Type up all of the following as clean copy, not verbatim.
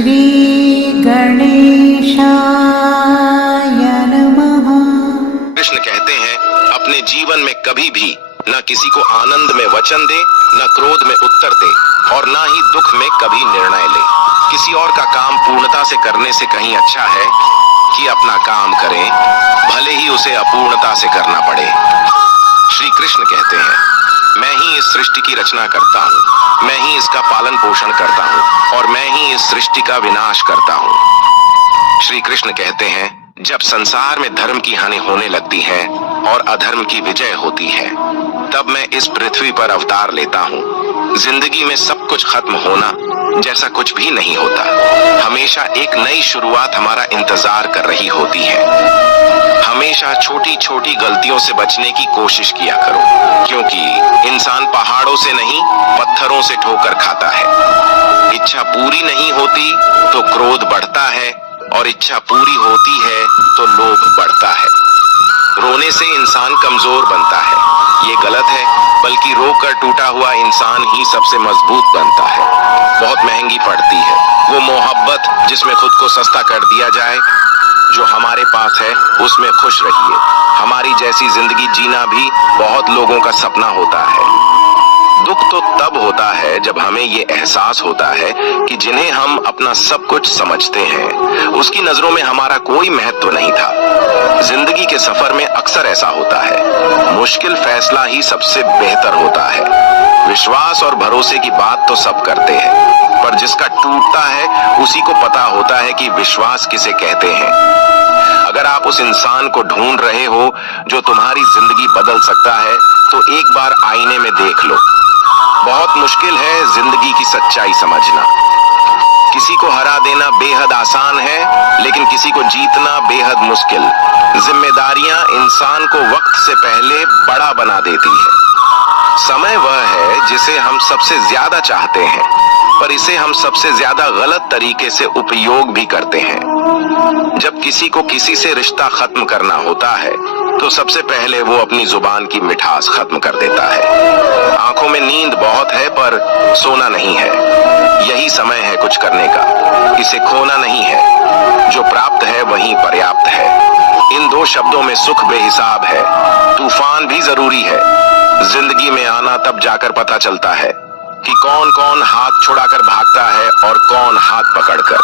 श्री गणेशाय नमः। कृष्ण कहते हैं, अपने जीवन में कभी भी न किसी को आनंद में वचन दे, न क्रोध में उत्तर दे और न ही दुख में कभी निर्णय ले। किसी और का काम पूर्णता से करने से कहीं अच्छा है कि अपना काम करें, भले ही उसे अपूर्णता से करना पड़े। श्री कृष्ण कहते हैं, मैं ही इस सृष्टि की रचना करता हूँ, मैं ही इसका पालन पोषण करता हूँ और मैं ही इस सृष्टि का विनाश करता हूँ। श्री कृष्ण कहते हैं, जब संसार में धर्म की हानि होने लगती है और अधर्म की विजय होती है, तब मैं इस पृथ्वी पर अवतार लेता हूँ। जिंदगी में सब कुछ खत्म होना जैसा कुछ भी नहीं होता। हमेशा एक नई शुरुआत हमारा इंतजार कर रही होती है। हमेशा छोटी छोटी गलतियों से बचने की कोशिश किया करो, क्योंकि इंसान पहाड़ों से नहीं पत्थरों से ठोकर खाता है। इच्छा पूरी नहीं होती तो क्रोध बढ़ता है और इच्छा पूरी होती है तो लोभ बढ़ता है। रोने से इंसान कमजोर बनता है, ये गलत है, बल्कि रोकर टूटा हुआ इंसान ही सबसे मजबूत बनता है। बहुत महंगी पड़ती है वो मोहब्बत जिसमें खुद को सस्ता कर दिया जाए। जो हमारे पास है उसमें खुश रहिए। हमारी जैसी जिंदगी जीना भी बहुत लोगों का सपना होता है। दुख तो तब होता है जब हमें ये एहसास होता है कि जिन्हें हम अपना सब कुछ समझते हैं, उसकी नजरों में हमारा कोई महत्व नहीं था। जिंदगी के सफर में अक्सर ऐसा होता है, मुश्किल फैसला ही सबसे बेहतर होता है। विश्वास और भरोसे की बात तो सब करते हैं, पर जिसका टूटता है उसी को पता होता है कि विश्वास किसे कहते हैं। अगर आप उस इंसान को ढूंढ रहे हो जो तुम्हारी जिंदगी बदल सकता है, तो एक बार आईने में देख लो। बहुत मुश्किल है जिंदगी की सच्चाई समझना। किसी को हरा देना बेहद आसान है, लेकिन किसी को जीतना बेहद मुश्किल। जिम्मेदारियां इंसान को वक्त से पहले बड़ा बना देती है। समय वह है जिसे हम सबसे ज्यादा चाहते हैं, पर इसे हम सबसे ज्यादा गलत तरीके से उपयोग भी करते हैं। जब किसी को किसी से रिश्ता खत्म करना होता है, तो सबसे पहले वो अपनी जुबान की मिठास खत्म कर देता है। आंखों में नींद बहुत है पर सोना नहीं है। यही समय है कुछ करने का, इसे खोना नहीं है। जो प्राप्त है वही पर्याप्त है। इन दो शब्दों में सुख बेहिसाब है। तूफान भी जरूरी है। जिंदगी में आना तब जाकर पता चलता है कि कौन कौन हाथ छुड़ाकर भागता है और कौन हाथ पकड़कर।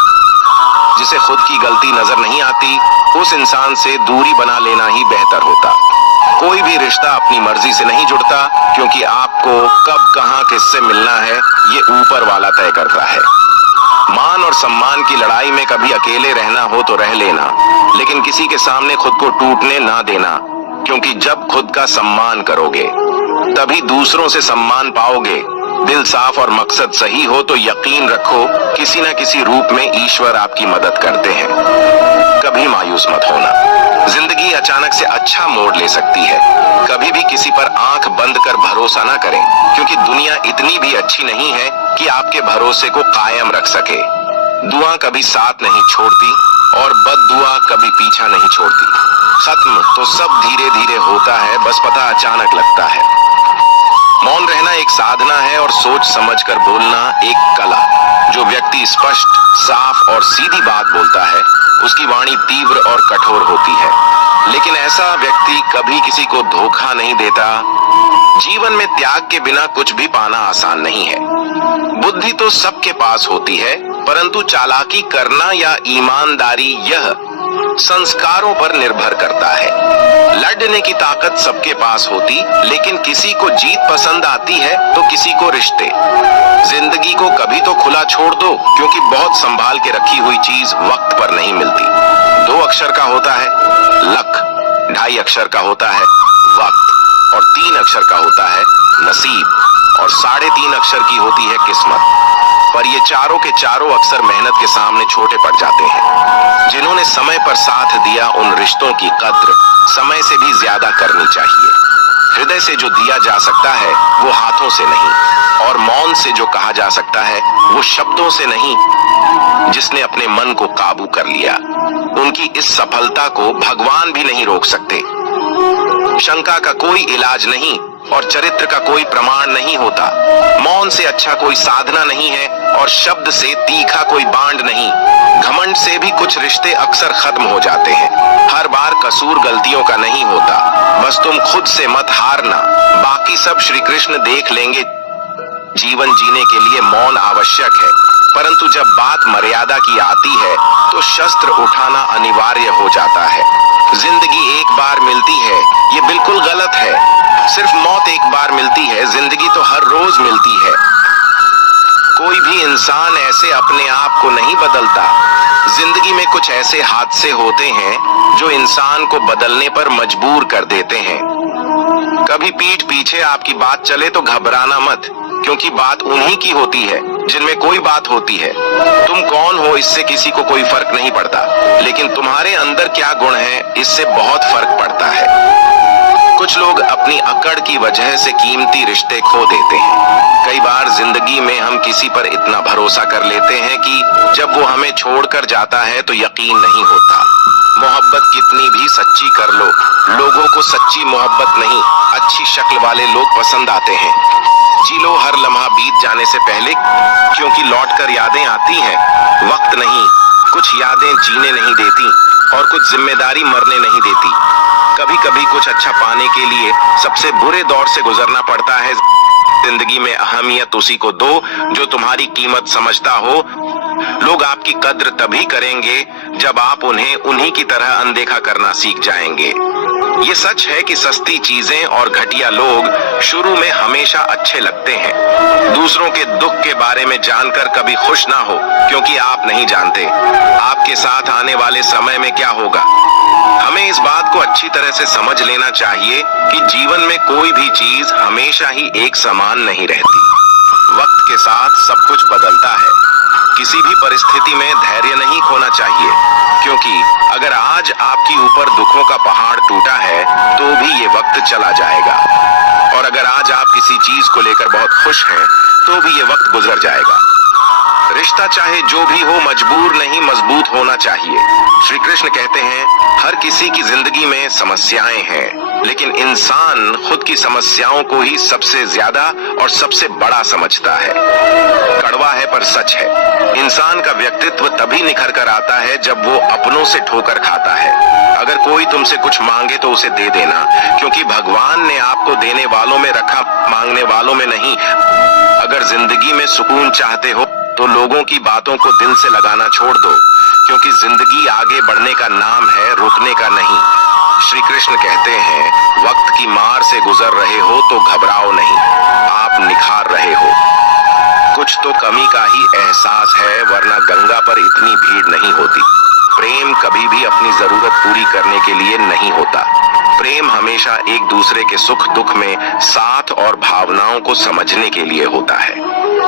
जिसे खुद की गलती नजर नहीं आती, उस इंसान से दूरी बना लेना ही बेहतर होता। कोई भी रिश्ता अपनी मर्जी से नहीं जुड़ता, क्योंकि आपको कब कहां किससे मिलना है ये ऊपर वाला तय करता है। मान और सम्मान की लड़ाई में कभी अकेले रहना हो तो रह लेना, लेकिन किसी के सामने खुद को टूटने ना देना, क्योंकि जब खुद का सम्मान करोगे तभी दूसरों से सम्मान पाओगे। दिल साफ और मकसद सही हो तो यकीन रखो किसी न किसी रूप में ईश्वर आपकी मदद करते हैं। कभी मायूस मत होना। जिंदगी अचानक से अच्छा मोड़ ले सकती है। कभी भी किसी पर आंख बंद कर भरोसा ना करें, क्योंकि दुनिया इतनी भी अच्छी नहीं है कि आपके भरोसे को कायम रख सके। दुआ कभी साथ नहीं छोड़ती और बद्दुआ कभी पीछा नहीं छोड़ती। खत्म तो सब धीरे धीरे होता है, बस पता अचानक लगता है। मौन रहना एक साधना है और सोच समझकर बोलना एक कला। जो व्यक्ति स्पष्ट, साफ और सीधी बात बोलता है, उसकी वाणी तीव्र और कठोर होती है, लेकिन ऐसा व्यक्ति कभी किसी को धोखा नहीं देता। जीवन में त्याग के बिना कुछ भी पाना आसान नहीं है। बुद्धि तो सबके पास होती है, परंतु चालाकी करना या ईमानदारी यह संस्कारों पर निर्भर करता है। लड़ने की ताकत सबके पास होती, लेकिन किसी को जीत पसंद आती है तो किसी को रिश्ते। जिंदगी को कभी तो खुला छोड़ दो, क्योंकि बहुत संभाल के रखी हुई चीज वक्त पर नहीं मिलती। 2 अक्षर का होता है लक, 2.5 अक्षर का होता है वक्त और 3 अक्षर का होता है नसीब और 3.5 अक्षर की होती है किस्मत। पर ये चारों के चारों अक्सर मेहनत के सामने छोटे पड़ जाते हैं। जिन्होंने समय पर साथ दिया, उन रिश्तों की कद्र समय से भी ज्यादा करनी चाहिए। हृदय से जो दिया जा सकता है वो हाथों से नहीं, और मौन से जो कहा जा सकता है वो शब्दों से नहीं। जिसने अपने मन को काबू कर लिया, उनकी इस सफलता को भगवान भी नहीं रोक सकते। शंका का कोई इलाज नहीं, और चरित्र का कोई प्रमाण नहीं होता। मौन से अच्छा कोई साधना नहीं है और शब्द से तीखा कोई बांड नहीं। घमंड से भी कुछ रिश्ते अक्सर खत्म हो जाते हैं। हर बार कसूर गलतियों का नहीं होता, बस तुम खुद से मत हारना, बाकी सब श्री कृष्ण देख लेंगे। जीवन जीने के लिए मौन आवश्यक है, परंतु जब बात मर्यादा की आती है तो शस्त्र उठाना अनिवार्य हो जाता है। जिंदगी एक बार मिलती है, ये बिल्कुल गलत है। सिर्फ मौत एक बार मिलती है, जिंदगी तो हर रोज मिलती है। कोई भी इंसान ऐसे अपने आप को नहीं बदलता। जिंदगी में कुछ ऐसे हादसे होते हैं जो इंसान को बदलने पर मजबूर कर देते हैं। कभी पीठ पीछे आपकी बात चले तो घबराना मत, क्योंकि बात उन्हीं की होती है जिनमें कोई बात होती है। तुम कौन हो इससे किसी को कोई फर्क नहीं पड़ता, लेकिन तुम्हारे अंदर क्या गुण है इससे बहुत फर्क पड़ता है। कुछ लोग अपनी अकड़ की वजह से कीमती रिश्ते खो देते हैं। कई बार जिंदगी में हम किसी पर इतना भरोसा कर लेते हैं कि जब वो हमें छोड़कर जाता है तो यकीन नहीं होता। मोहब्बत कितनी भी सच्ची कर लो, लोगों को सच्ची मोहब्बत नहीं, अच्छी शक्ल वाले लोग पसंद आते हैं। जी लो हर लम्हा बीत जाने से पहले, क्योंकि लौटकर यादें आती हैं। वक्त नहीं, कुछ यादें जीने नहीं देती और कुछ जिम्मेदारी मरने नहीं देती। कभी कभी कुछ अच्छा पाने के लिए सबसे बुरे दौर से गुजरना पड़ता है। जिंदगी में अहमियत उसी को दो जो तुम्हारी कीमत समझता हो। लोग आपकी कद्र तभी करेंगे जब आप उन्हें उन्हीं की तरह अनदेखा करना सीख जाएंगे। ये सच है कि सस्ती चीजें और घटिया लोग शुरू में हमेशा अच्छे लगते हैं। दूसरों के दुख के बारे में जानकर कभी खुश ना हो, क्योंकि आप नहीं जानते आपके साथ आने वाले समय में क्या होगा। हमें इस बात को अच्छी तरह से समझ लेना चाहिए कि जीवन में कोई भी चीज हमेशा ही एक समान नहीं रहती। वक्त के साथ सब कुछ बदलता है। किसी भी परिस्थिति में धैर्य नहीं खोना चाहिए, क्योंकि अगर आज आपके ऊपर दुखों का पहाड़ टूटा है तो भी ये वक्त चला जाएगा, और अगर आज आप किसी चीज को लेकर बहुत खुश हैं तो भी ये वक्त गुजर जाएगा। रिश्ता चाहे जो भी हो मजबूर नहीं मजबूत होना चाहिए। श्री कृष्ण कहते हैं हर किसी की जिंदगी में समस्याएं हैं, लेकिन इंसान खुद की समस्याओं को ही सबसे ज्यादा और सबसे बड़ा समझता है। कड़वा है पर सच है, इंसान का व्यक्तित्व तभी निखर कर आता है जब वो अपनों से ठोकर खाता है। अगर कोई तुमसे कुछ मांगे तो उसे दे देना, क्योंकि भगवान ने आपको देने वालों में रखा, मांगने वालों में नहीं। अगर जिंदगी में सुकून चाहते हो तो लोगों की बातों को दिल से लगाना छोड़ दो, क्योंकि जिंदगी आगे बढ़ने का नाम है, रुकने का नहीं। श्री कृष्ण कहते हैं वक्त की मार से गुजर रहे हो तो घबराओ नहीं, आप निखार रहे हो। कुछ तो कमी का ही एहसास है, वरना गंगा पर इतनी भीड़ नहीं होती। प्रेम कभी भी अपनी जरूरत पूरी करने के लिए नहीं होता। प्रेम हमेशा एक दूसरे के सुख दुख में साथ और भावनाओं को समझने के लिए होता है।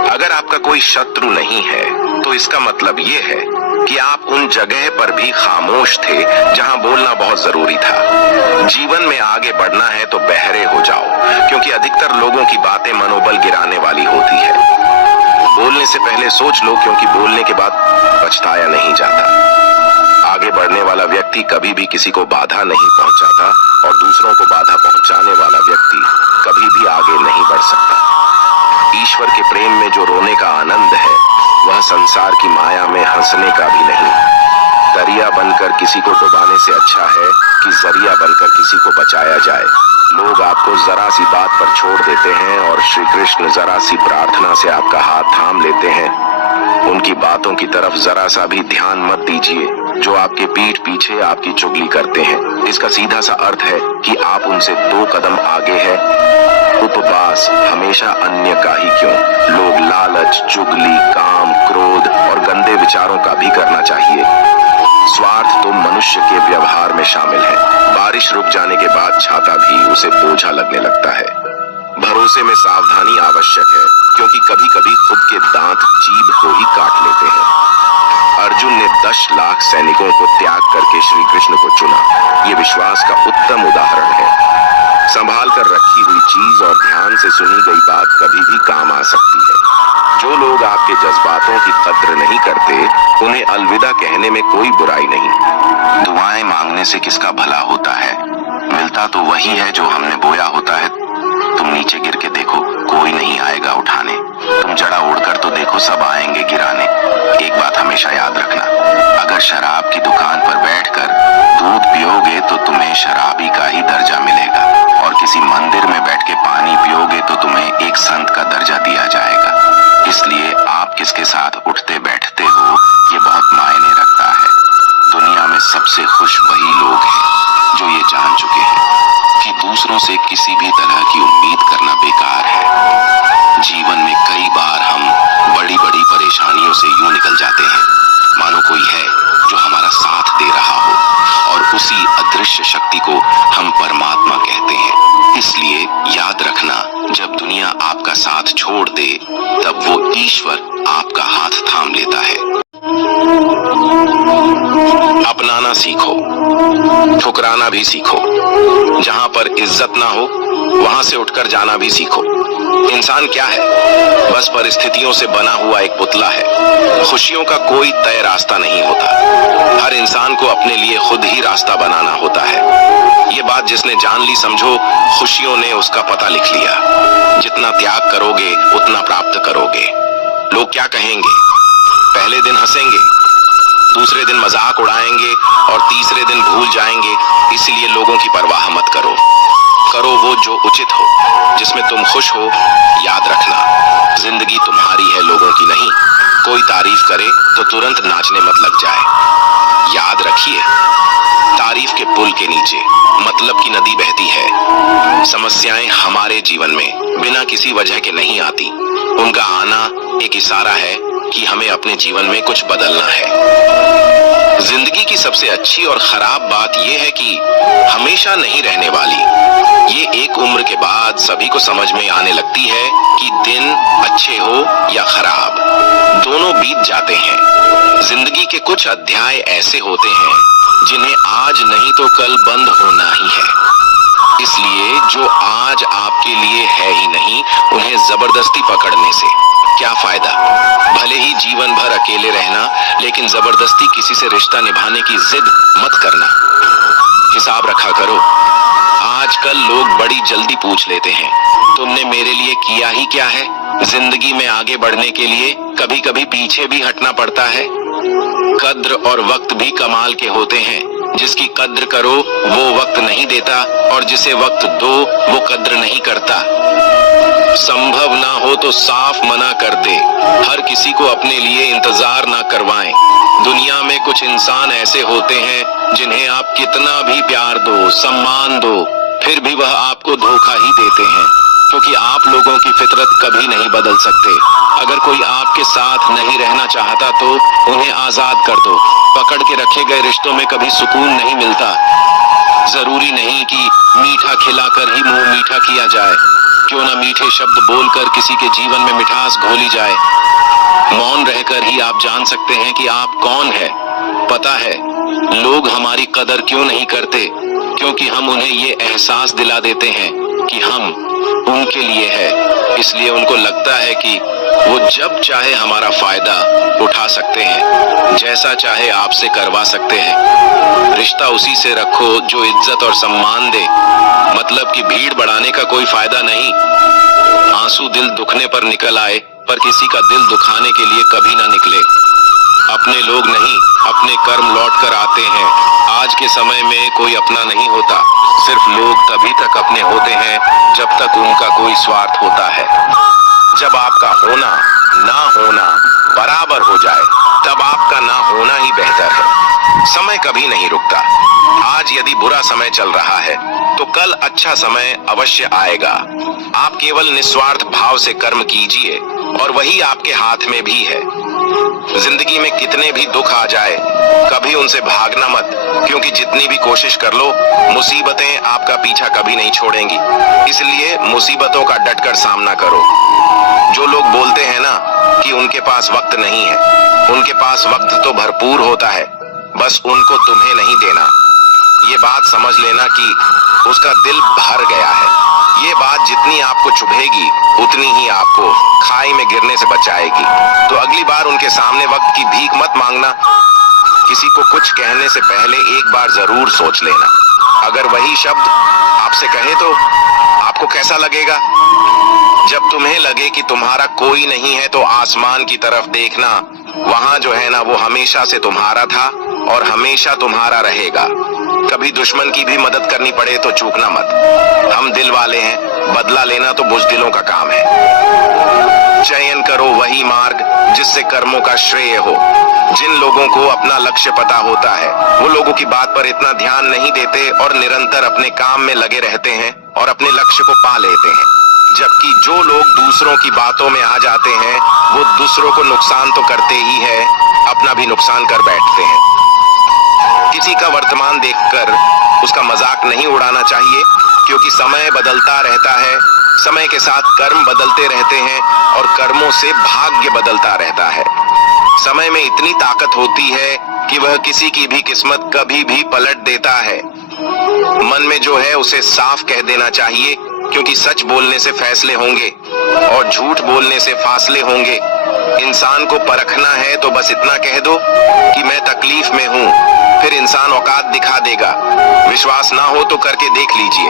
अगर आपका कोई शत्रु नहीं है तो इसका मतलब ये है कि आप उन जगह पर भी खामोश थे जहां बोलना बहुत जरूरी था। जीवन में आगे बढ़ना है तो बहरे हो जाओ, क्योंकि अधिकतर लोगों की बातें मनोबल गिराने वाली होती है। बोलने से पहले सोच लो, क्योंकि बोलने के बाद पछताया नहीं जाता। आगे बढ़ने वाला व्यक्ति कभी भी किसी को बाधा नहीं पहुंचाता, और दूसरों को बाधा पहुंचाने वाला व्यक्ति कभी भी आगे नहीं बढ़ सकता। ईश्वर के प्रेम में जो रोने का आनंद है वह संसार की माया में हंसने का भी नहीं। दरिया बनकर किसी को डुबाने से अच्छा है कि जरिया बनकर किसी को बचाया जाए। लोग आपको जरा सी बात पर छोड़ देते हैं और श्री कृष्ण जरा सी प्रार्थना से आपका हाथ थाम लेते हैं। उनकी बातों की तरफ जरा सा भी ध्यान मत दीजिए जो आपके पीठ पीछे आपकी चुगली करते हैं। इसका सीधा सा अर्थ है कि आप उनसे 2 कदम आगे हैं। उपवास हमेशा अन्य का ही क्यों, लोग लालच, चुगली, काम, क्रोध और गंदे विचारों का भी करना चाहिए। स्वार्थ तो मनुष्य के व्यवहार में शामिल है। बारिश रुक जाने के बाद छाता भी उसे बोझा लगने लगता है। भरोसे में सावधानी आवश्यक है, क्योंकि कभी कभी खुद के दांत जीभ को ही काट लेते हैं। अर्जुन ने 10 लाख सैनिकों को त्याग करके श्री कृष्ण को चुना। ये विश्वास का उत्तम उदाहरण है। संभाल कर रखी हुई चीज और ध्यान से सुनी गई बात कभी भी काम आ सकती है। जो लोग आपके जज्बातों की कद्र नहीं करते, उन्हें अलविदा कहने में कोई बुराई नहीं। दुआएं मांगने से किसका भला होता है? मिलता तो वही है जो हमने बोया होता है। तुम नीचे गिर के देखो, कोई नहीं आएगा उठाने। तुम जड़ा ओढ़कर तो देखो, सब आएंगे गिराने। एक बात हमेशा याद रखना, अगर शराब की दुकान पर बैठकर दूध पियोगे तो तुम्हें शराबी का ही दर्जा मिलेगा, और किसी मंदिर में बैठ के पानी पियोगे तो तुम्हें एक संत का दर्जा दिया जाएगा। इसलिए आप किसके साथ उठते बैठते हो ये बहुत मायने रखता है। दुनिया में सबसे खुश वही लोग हैं जो ये जान चुके हैं कि दूसरों से किसी भी तरह की उम्मीद करना बेकार है। जीवन में कई बार हम बड़ी बड़ी परेशानियों से यूं निकल जाते हैं मानो कोई है जो हमारा साथ दे रहा हो, और उसी अदृश्य शक्ति को हम परमात्मा कहते हैं। इसलिए याद रखना, जब दुनिया आपका साथ छोड़ दे तब वो ईश्वर आपका हाथ थाम लेता है। अपनाना सीखो, ठुकराना भी सीखो। जहां पर इज्जत ना हो वहां से उठकर जाना भी सीखो। इंसान क्या है? बस परिस्थितियों से बना हुआ एक पुतला है। खुशियों का कोई तय रास्ता नहीं होता, हर इंसान को अपने लिए खुद ही रास्ता बनाना होता है। ये बात जिसने जान ली, समझो खुशियों ने उसका पता लिख लिया। जितना त्याग करोगे उतना प्राप्त करोगे। लोग क्या कहेंगे? पहले दिन हंसेंगे, दूसरे दिन मजाक उड़ाएंगे और तीसरे दिन भूल जाएंगे। इसलिए लोगों की परवाह मत करो, करो वो जो उचित हो, जिसमें तुम खुश हो। याद रखना, जिंदगी तुम्हारी है, लोगों की नहीं। कोई तारीफ करे तो तुरंत नाचने मत लग जाए। याद रखिए, तारीफ के पुल के नीचे मतलब की नदी बहती है। समस्याएं हमारे जीवन में बिना किसी वजह के नहीं आती, उनका आना एक इशारा है कि हमें अपने जीवन में कुछ बदलना है। जिंदगी की सबसे अच्छी और खराब बात यह है कि हमेशा नहीं रहने वाली। ये एक उम्र के बाद सभी को समझ में आने लगती है कि दिन अच्छे हो या खराब, दोनों बीत जाते हैं। जिंदगी के कुछ अध्याय ऐसे होते हैं जिन्हें आज नहीं तो कल बंद होना ही है। इसलिए जो आज आपके लिए है ही नहीं, उन्हें जबरदस्ती पकड़ने से क्या फायदा। भले ही जीवन भर अकेले रहना, लेकिन जबरदस्ती किसी से रिश्ता निभाने की जिद मत करना। हिसाब रखा करो। आजकल लोग बड़ी जल्दी पूछ लेते हैं, तुमने मेरे लिए किया ही क्या है? जिंदगी में आगे बढ़ने के लिए कभी कभी पीछे भी हटना पड़ता है। कद्र और वक्त भी कमाल के होते हैं। जिसकी कद्र करो वो वक्त नहीं देता, और जिसे वक्त दो वो कद्र नहीं करता। संभव ना हो तो साफ मना कर दे। हर किसी को अपने लिए इंतजार ना करवाएं। दुनिया में कुछ इंसान ऐसे होते हैं जिन्हें आप कितना भी प्यार दो, सम्मान दो, फिर भी वह आपको धोखा ही देते हैं, क्योंकि आप लोगों की फितरत कभी नहीं बदल सकते। अगर कोई आपके साथ नहीं रहना चाहता तो उन्हें आजाद कर दो। पकड़ के रखे गए रिश्तों में कभी सुकून नहीं मिलता। जरूरी नहीं कि मीठा खिलाकर ही मुंह मीठा किया जाए। क्यों ना मीठे शब्द बोलकर किसी के जीवन में मिठास घोली जाए। मौन रहकर ही आप जान सकते हैं कि आप कौन है। पता है लोग हमारी कदर क्यों नहीं करते? क्योंकि हम उन्हें ये एहसास दिला देते हैं कि हम उनके लिए है। इसलिए उनको लगता है कि वो जब चाहे हमारा फायदा उठा सकते हैं, जैसा चाहे आपसे करवा सकते हैं। रिश्ता उसी से रखो जो इज्जत और सम्मान दे। मतलब कि भीड़ बढ़ाने का कोई फायदा नहीं। आंसू दिल दुखने पर निकल आए, पर किसी का दिल दुखाने के लिए कभी ना निकले। अपने लोग नहीं, अपने कर्म लौट कर आते हैं। आज के समय में कोई अपना नहीं होता। सिर्फ लोग तभी तक अपने होते हैं जब तक उनका कोई स्वार्थ होता है। जब आपका होना ना होना बराबर हो जाए, तब आपका ना होना ही बेहतर है। समय कभी नहीं रुकता। आज यदि बुरा समय चल रहा है तो कल अच्छा समय अवश्य आएगा। आप केवल निस्वार्थ भाव से कर्म कीजिए और वही आपके हाथ में भी है। जिंदगी में कितने भी दुख आ जाए, कभी उनसे भागना मत, क्योंकि जितनी भी कोशिश कर लो, मुसीबतें आपका पीछा कभी नहीं छोड़ेंगी। इसलिए मुसीबतों का डटकर सामना करो। जो लोग बोलते हैं ना कि उनके पास वक्त नहीं है, उनके पास वक्त तो भरपूर होता है, बस उनको तुम्हें नहीं देना। ये बात समझ लेना कि उसका दिल भर गया है। ये बात जितनी आपको चुभेगी उतनी ही आपको खाई में गिरने से बचाएगी। तो अगली बार उनके सामने वक्त की भीख मत मांगना। किसी को कुछ कहने से पहले एक बार जरूर सोच लेना। अगर वही शब्द आपसे कहे तो आप आपको कैसा लगेगा? जब तुम्हें लगे कि तुम्हारा कोई नहीं है तो आसमान की तरफ देखना, वहां जो है ना वो हमेशा से तुम्हारा था और हमेशा तुम्हारा रहेगा। कभी दुश्मन की भी मदद करनी पड़े तो चूकना मत। हम दिल वाले हैं, बदला लेना तो बुज़दिलों का काम है। चयन करो वही मार्ग जिससे कर्मों का श्रेय हो। जिन लोगों को अपना लक्ष्य पता होता है वो लोगों की बात पर इतना ध्यान नहीं देते और निरंतर अपने काम में लगे रहते हैं और अपने लक्ष्य को पा लेते हैं। जबकि जो लोग दूसरों की बातों में आ जाते हैं वो दूसरों को नुकसान तो करते ही है, अपना भी नुकसान कर बैठते हैं। किसी का वर्तमान देखकर उसका मजाक नहीं उड़ाना चाहिए, क्योंकि समय बदलता रहता है। समय के साथ कर्म बदलते रहते हैं और कर्मों से भाग्य बदलता रहता है। समय में इतनी ताकत होती है कि वह किसी की भी किस्मत कभी भी पलट देता है। मन में जो है उसे साफ कह देना चाहिए, क्योंकि सच बोलने से फैसले होंगे और झूठ बोलने से फासले होंगे। इंसान को परखना है तो बस इतना कह दो कि मैं तकलीफ में हूँ, फिर इंसान औकात दिखा देगा। विश्वास ना हो तो करके देख लीजिए।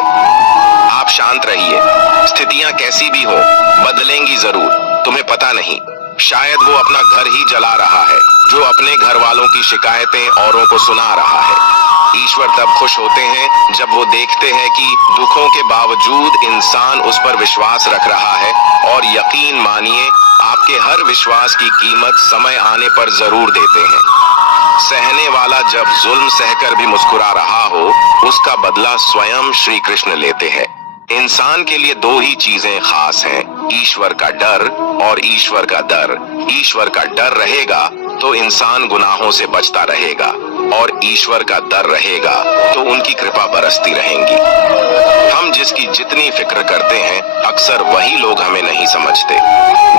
आप शांत रहिए, स्थितियां कैसी भी हो बदलेंगी जरूर, तुम्हें पता नहीं। शायद वो अपना घर ही जला रहा है जो अपने घर वालों की शिकायतें औरों को सुना रहा है। ईश्वर तब खुश होते हैं जब वो देखते हैं कि दुखों के बावजूद इंसान उस पर विश्वास रख रहा है। और यकीन मानिए, आपके हर विश्वास की कीमत समय आने पर जरूर देते हैं। सहने वाला जब जुल्म सहकर भी मुस्कुरा रहा हो, उसका बदला स्वयं श्री कृष्ण लेते हैं। इंसान के लिए दो ही चीजें खास हैं, ईश्वर का डर और ईश्वर का दर। ईश्वर का डर रहेगा तो इंसान गुनाहों से बचता रहेगा, और ईश्वर का डर रहेगा तो उनकी कृपा बरसती रहेंगी। हम जिसकी जितनी फिक्र करते हैं, अक्सर वही लोग हमें नहीं समझते।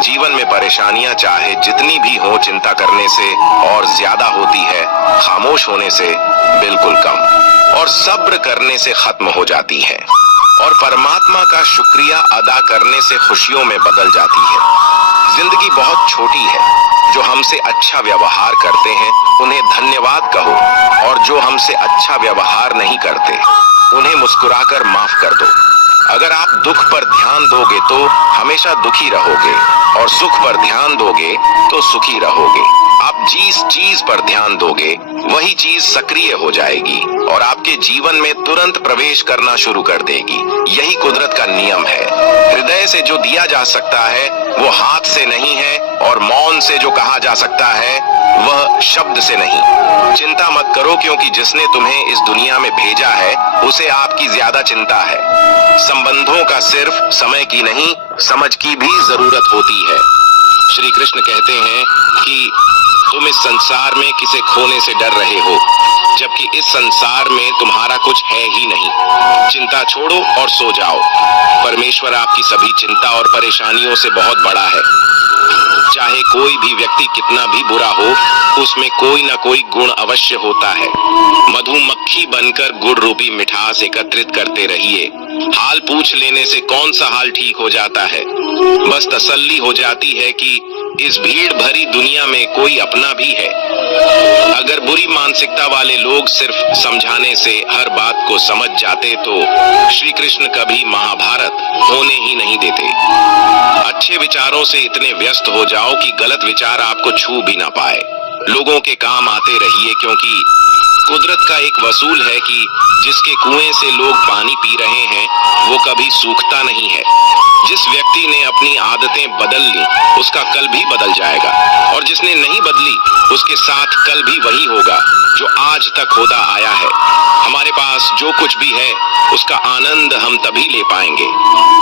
जीवन में परेशानियां चाहे जितनी भी हो, चिंता करने से और ज्यादा होती है, खामोश होने से बिल्कुल कम, और सब्र करने से खत्म हो जाती है, और परमात्मा का शुक्रिया अदा करने से खुशियों में बदल जाती है। जिंदगी बहुत छोटी है, जो हमसे अच्छा व्यवहार करते हैं उन्हें धन्यवाद कहो, और जो हमसे अच्छा व्यवहार नहीं करते उन्हें मुस्कुराकर माफ कर दो। अगर आप दुख पर ध्यान दोगे तो हमेशा दुखी रहोगे, और सुख पर ध्यान दोगे तो सुखी रहोगे। आप जिस चीज पर ध्यान दोगे वही चीज सक्रिय हो जाएगी और आपके जीवन में तुरंत प्रवेश करना शुरू कर देगी। यही कुदरत का नियम है। हृदय से जो दिया जा सकता है वो हाथ से नहीं है, और मौन से जो कहा जा सकता है वह शब्द से नहीं। चिंता मत करो, क्योंकि जिसने तुम्हें इस दुनिया में भेजा है उसे आपकी ज्यादा चिंता है। संबंधों का सिर्फ समय की नहीं, समझ की भी जरूरत होती है। श्री कृष्ण कहते हैं कि तुम इस संसार में किसे खोने से डर रहे हो, जबकि इस संसार में तुम्हारा कुछ है ही नहीं। चिंता छोड़ो और सो जाओ। परमेश्वर आपकी सभी चिंता और परेशानियों से बहुत बड़ा है। चाहे कोई भी व्यक्ति कितना भी बुरा हो, उसमें कोई ना कोई गुण अवश्य होता है। मधुमक्खी बनकर गुड़ रूपी मिठास एकत्रित करते रहिए। हाल पूछ लेने से कौन सा हाल ठीक हो जाता है। बस तसल्ली हो जाती है कि इस भीड़ भरी दुनिया में कोई अपना भी है। अगर बुरी मानसिकता वाले लोग सिर्फ समझाने से हर बात को समझ जाते तो श्री कृष्ण कभी महाभारत होने ही नहीं देते। अच्छे विचारों से इतने व्यस्त हो जाओ कि गलत विचार आपको छू भी ना पाए। लोगों के काम आते रहिए, क्योंकि कुदरत का एक वसूल है कि जिसके कुएं से लोग पानी पी रहे हैं वो कभी सूखता नहीं है। जिस व्यक्ति ने अपनी आदतें बदल ली उसका कल भी बदल जाएगा, और जिसने नहीं बदली उसके साथ कल भी वही होगा जो आज तक होता आया है। हमारे पास जो कुछ भी है उसका आनंद हम तभी ले पाएंगे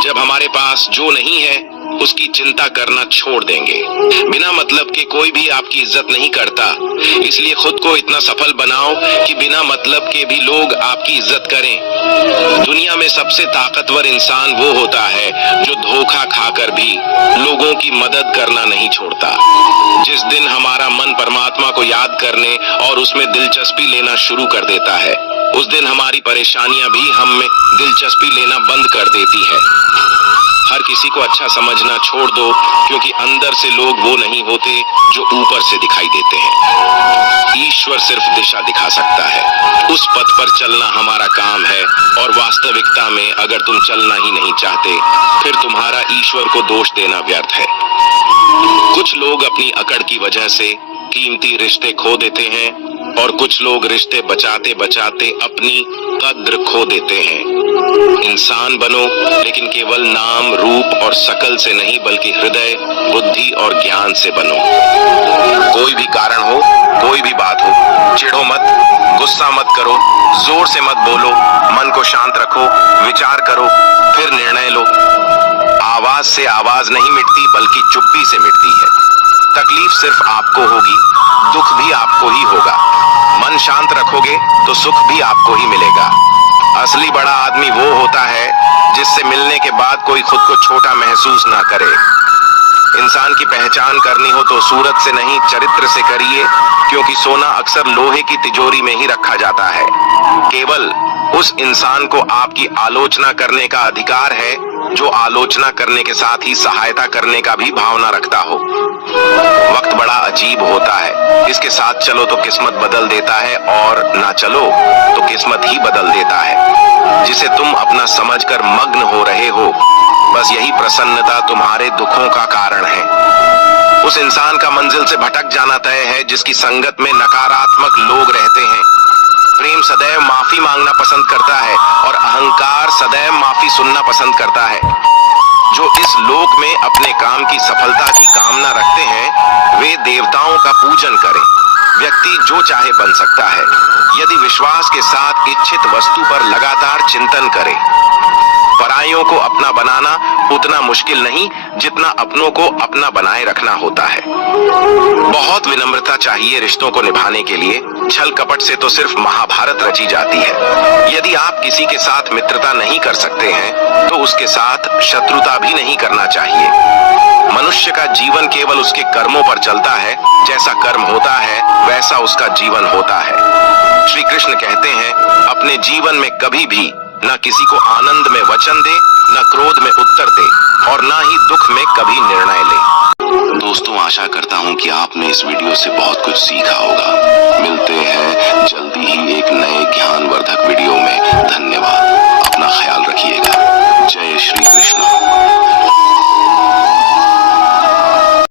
जब हमारे पास जो नहीं है उसकी चिंता करना छोड़ देंगे। बिना मतलब के कोई भी आपकी इज्जत नहीं करता, इसलिए खुद को इतना सफल बनाओ कि बिना मतलब के भी लोग आपकी इज्जत करें। दुनिया में सबसे ताकतवर इंसान वो होता है जो धोखा खाकर भी लोगों की मदद करना नहीं छोड़ता। जिस दिन हमारा मन परमात्मा को याद करने और उसमें दिलचस्पी लेना शुरू कर देता है, उस दिन हमारी परेशानियां भी हम में दिलचस्पी लेना बंद कर देती है। हर किसी को अच्छा समझना छोड़ दो, क्योंकि अंदर से लोग वो नहीं होते जो ऊपर से दिखाई देते हैं। ईश्वर सिर्फ दिशा दिखा सकता है, उस पथ पर चलना हमारा काम है। और वास्तविकता में अगर तुम चलना ही नहीं चाहते, फिर तुम्हारा ईश्वर को दोष देना व्यर्थ है। कुछ लोग अपनी अकड़ की वजह से कीमती रिश्ते खो देते हैं, और कुछ लोग रिश्ते बचाते बचाते अपनी कद्र खो देते हैं। इंसान बनो, लेकिन केवल नाम, रूप और शकल से नहीं, बल्कि हृदय, बुद्धि और ज्ञान से बनो। कोई भी कारण हो, कोई भी बात हो, चिढ़ो मत, गुस्सा मत करो, जोर से मत बोलो, मन को शांत रखो, विचार करो, फिर निर्णय लो। आवाज से आवाज नहीं मिटती, बल्कि चुप्पी से मिटती है। तकलीफ सिर्फ आपको होगी, दुख भी आपको ही होगा। मन शांत रखोगे तो सुख भी आपको ही मिलेगा। असली बड़ा आदमी वो होता है जिससे मिलने के बाद कोई खुद को छोटा महसूस ना करे। इंसान की पहचान करनी हो तो सूरत से नहीं, चरित्र से करिए, क्योंकि सोना अक्सर लोहे की तिजोरी में ही रखा जाता है। केवल उस इंसान को आपकी आलोचना करने का अधिकार है जो आलोचना करने के साथ ही सहायता करने का भी भावना रखता हो। वक्त बड़ा अजीब होता है, इसके साथ चलो तो किस्मत बदल देता है, और ना चलो तो किस्मत ही बदल देता है। जिसे तुम अपना समझकर मग्न हो रहे हो, बस यही प्रसन्नता तुम्हारे दुखों का कारण है। उस इंसान का मंजिल से भटक जाना तय है जिसकी संगत में नकारात्मक लोग रहते हैं। प्रेम सदैव माफी मांगना पसंद करता है, और अहंकार सदैव माफी सुनना पसंद करता है। जो इस लोक में अपने काम की सफलता की कामना रखते हैं, वे देवताओं का पूजन करें। व्यक्ति जो चाहे बन सकता है, यदि विश्वास के साथ इच्छित वस्तु पर लगातार चिंतन करे। पराइयों को अपना बनाना उतना मुश्किल नहीं जितना अपनों को अपना बनाए रखना होता है। बहुत विनम्रता चाहिए रिश्तों को निभाने के लिए। छल कपट से तो सिर्फ महाभारत रची जाती है। यदि आप किसी के साथ मित्रता नहीं कर सकते हैं, तो उसके साथ शत्रुता भी नहीं करना चाहिए। मनुष्य का जीवन केवल उसके कर्मों पर चलता है। जैसा कर्म होता है, वैसा उसका जीवन होता है। श्री कृष्ण कहते हैं, अपने जीवन में कभी भी न किसी को आनंद में वचन दे, न क्रोध में उत्तर दे, और न ही दुख में कभी निर्णय ले। दोस्तों, आशा करता हूं कि आपने इस वीडियो से बहुत कुछ सीखा होगा। मिलते हैं जल्दी ही एक नए ज्ञानवर्धक